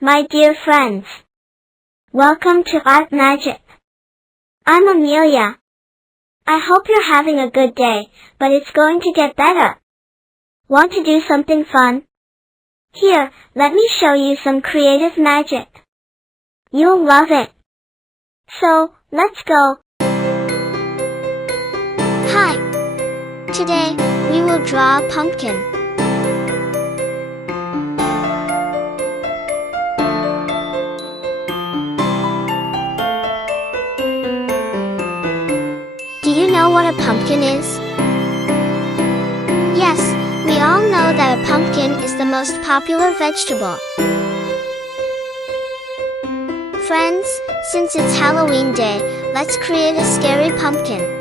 my dear friends. Welcome to ArtMagic. I'm Amelia. I hope you're having a good day, but it's going to get better. Want to do something fun? Here, let me show you some creative magic. You'll love it. So, let's go. Hi. Today, we will draw a pumpkin. Do you know what a pumpkin is? Yes, we all know that a pumpkin is the most popular vegetable. Friends, since it's Halloween day, let's create a scary pumpkin.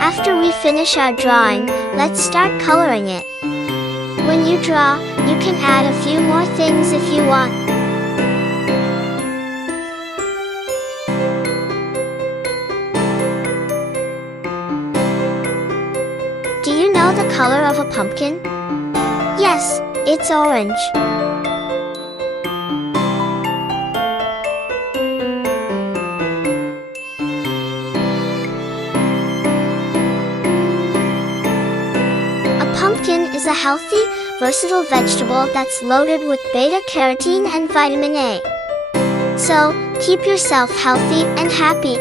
After we finish our drawing, let's start coloring it. When you draw, you can add a few more things if you want. Do you know the color of a pumpkin? Yes, it's orange. Pumpkin is a healthy, versatile vegetable that's loaded with beta-carotene and vitamin A. So, keep yourself healthy and happy.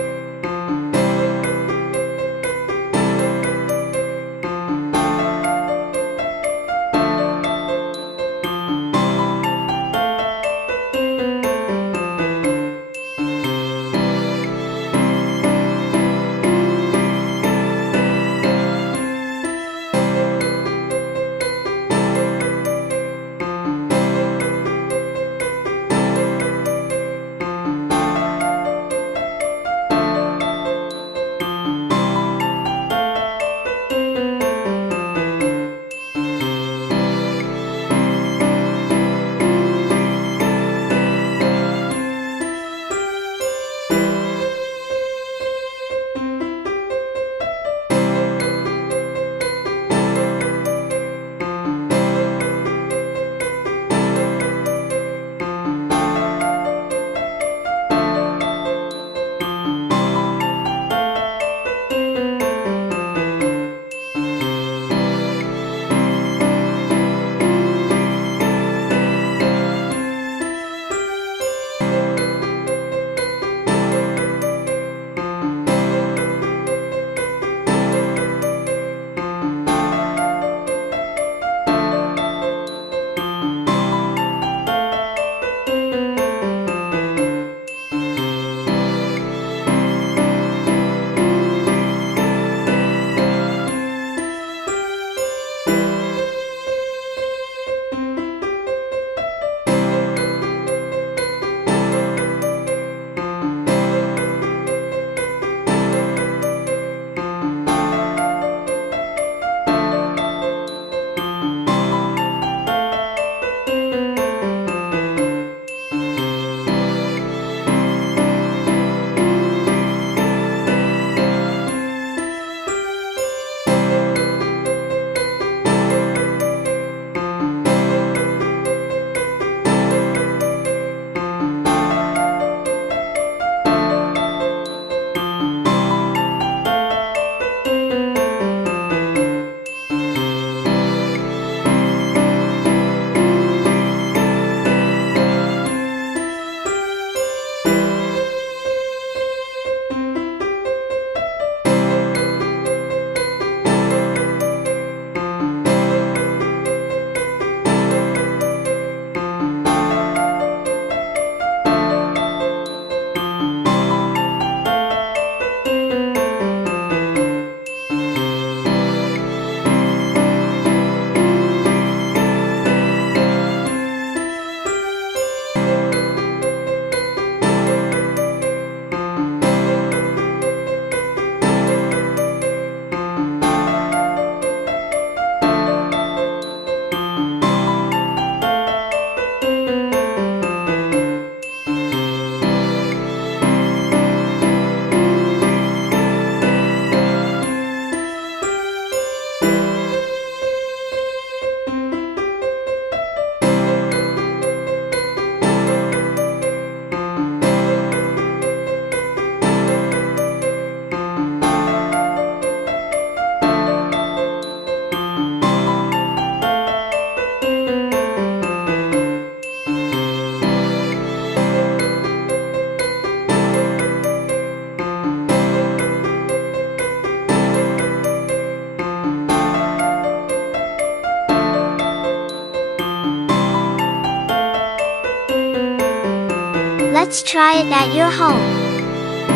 let's try it at your home.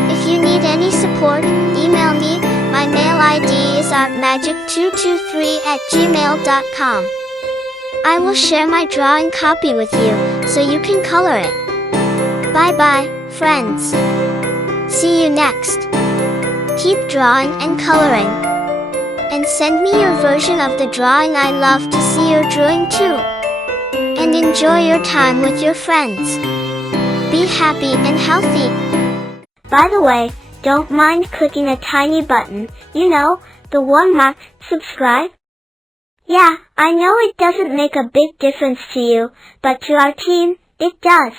If you need any support, email me. My mail ID is artmagic223@gmail.com. I will share my drawing copy with you, so you can color it. Bye bye, friends. See you next. Keep drawing and coloring. And send me your version of the drawing. I love to see your drawing too. And enjoy your time with your friends. Be happy and healthy. By the way, don't mind clicking a tiny button, the one marked subscribe. Yeah, I know it doesn't make a big difference to you, but to our team, it does.